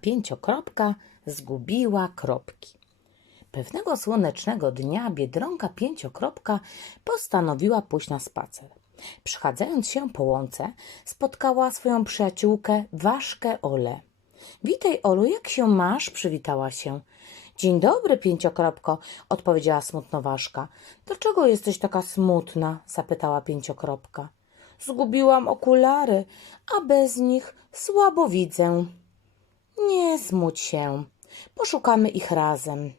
Pięciokropka zgubiła kropki. Pewnego słonecznego dnia Biedronka Pięciokropka postanowiła pójść na spacer. Przechadzając się po łące, spotkała swoją przyjaciółkę Ważkę Olę. Witaj, Olu, jak się masz? przywitała się. Dzień dobry, Pięciokropko, odpowiedziała smutno Ważka. Dlaczego jesteś taka smutna? zapytała Pięciokropka. Zgubiłam okulary, a bez nich słabo widzę. Nie smuć się. Poszukamy ich razem.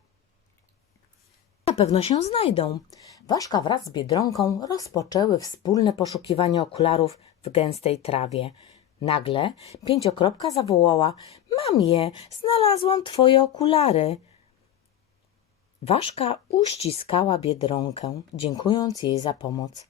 Na pewno się znajdą. Ważka wraz z Biedronką rozpoczęły wspólne poszukiwanie okularów w gęstej trawie. Nagle pięciokropka zawołała: Mam je, znalazłam twoje okulary. Ważka uściskała Biedronkę, dziękując jej za pomoc.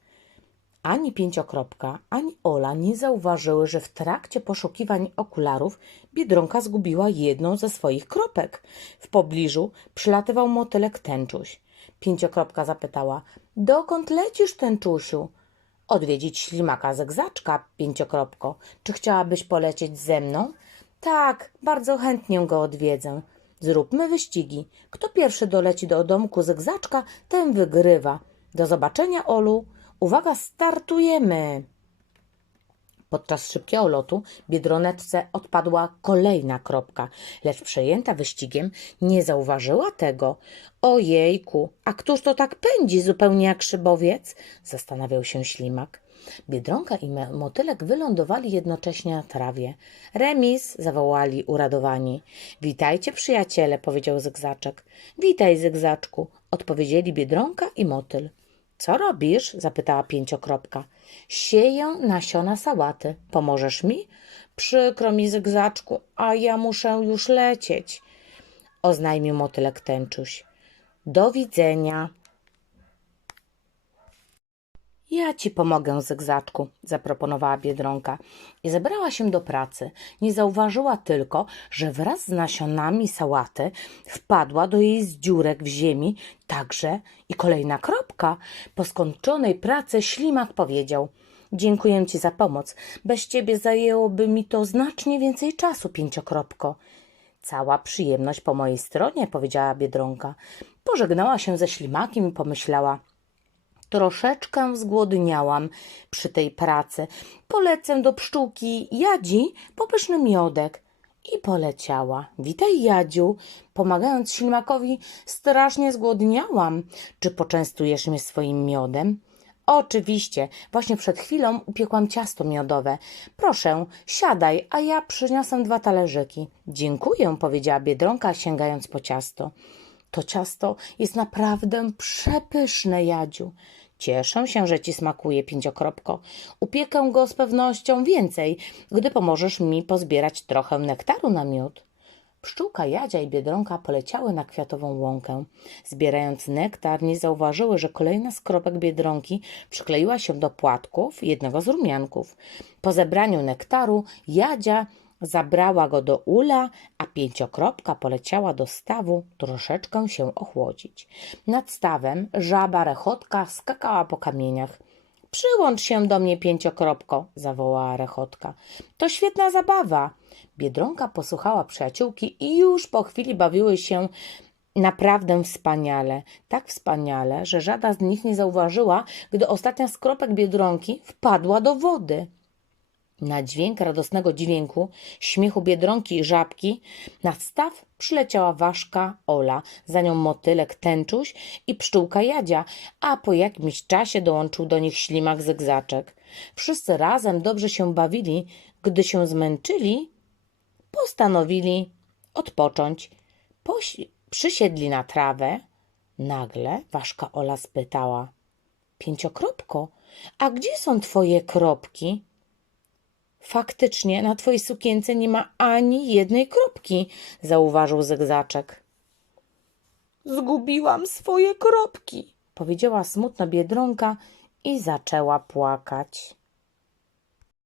Ani pięciokropka, ani Ola nie zauważyły, że w trakcie poszukiwań okularów Biedronka zgubiła jedną ze swoich kropek. W pobliżu przylatywał motylek tęczuś. Pięciokropka zapytała, dokąd lecisz, tęczusiu? Odwiedzić ślimaka zegzaczka, pięciokropko. Czy chciałabyś polecieć ze mną? Tak, bardzo chętnie go odwiedzę. Zróbmy wyścigi. Kto pierwszy doleci do domku zegzaczka, ten wygrywa. Do zobaczenia, Olu. Uwaga, startujemy! Podczas szybkiego lotu biedroneczce odpadła kolejna kropka, lecz przejęta wyścigiem nie zauważyła tego. Ojejku, a któż to tak pędzi zupełnie jak szybowiec? Zastanawiał się ślimak. Biedronka i motylek wylądowali jednocześnie na trawie. Remis, zawołali uradowani. Witajcie, przyjaciele, powiedział Zygzaczek. Witaj, Zygzaczku, odpowiedzieli Biedronka i motyl. Co robisz? zapytała pięciokropka. Sieję nasiona sałaty. Pomożesz mi? Przykro mi, Zygzaczku, a ja muszę już lecieć, oznajmił motylek tęczuś. Do widzenia. Ja ci pomogę, Zygzaczku, zaproponowała Biedronka i zabrała się do pracy. Nie zauważyła tylko, że wraz z nasionami sałaty wpadła do jej z dziurek w ziemi także i kolejna kropka. Po skończonej pracy ślimak powiedział – Dziękuję ci za pomoc. Bez ciebie zajęłoby mi to znacznie więcej czasu, pięciokropko. Cała przyjemność po mojej stronie, powiedziała Biedronka. Pożegnała się ze ślimakiem i pomyślała – Troszeczkę zgłodniałam przy tej pracy. Polecę do pszczółki Jadzi po pyszny miodek. I poleciała. Witaj, Jadziu. Pomagając ślimakowi, strasznie zgłodniałam. Czy poczęstujesz mnie swoim miodem? Oczywiście. Właśnie przed chwilą upiekłam ciasto miodowe. Proszę, siadaj, a ja przyniosę dwa talerzyki. Dziękuję, powiedziała Biedronka, sięgając po ciasto. To ciasto jest naprawdę przepyszne, Jadziu. Cieszę się, że ci smakuje, pięciokropko. Upiekę go z pewnością więcej, gdy pomożesz mi pozbierać trochę nektaru na miód. Pszczółka Jadzia i Biedronka poleciały na kwiatową łąkę. Zbierając nektar, nie zauważyły, że kolejna z kropek Biedronki przykleiła się do płatków jednego z rumianków. Po zebraniu nektaru Jadzia zabrała go do ula, a pięciokropka poleciała do stawu troszeczkę się ochłodzić. Nad stawem żaba rechotka skakała po kamieniach. Przyłącz się do mnie, pięciokropko, zawołała rechotka. To świetna zabawa. Biedronka posłuchała przyjaciółki i już po chwili bawiły się naprawdę wspaniale. Tak wspaniale, że żadna z nich nie zauważyła, gdy ostatnia z kropek biedronki wpadła do wody. Na dźwięk radosnego dźwięku, śmiechu biedronki i żabki, na staw przyleciała ważka Ola, za nią motylek tęczuś i pszczółka Jadzia, a po jakimś czasie dołączył do nich ślimak zygzaczek. Wszyscy razem dobrze się bawili, gdy się zmęczyli, postanowili odpocząć. Przysiedli na trawę. Nagle ważka Ola spytała: Pięciokropko, a gdzie są twoje kropki? Faktycznie na twojej sukience nie ma ani jednej kropki, zauważył zygzaczek. Zgubiłam swoje kropki, powiedziała smutno biedronka i zaczęła płakać.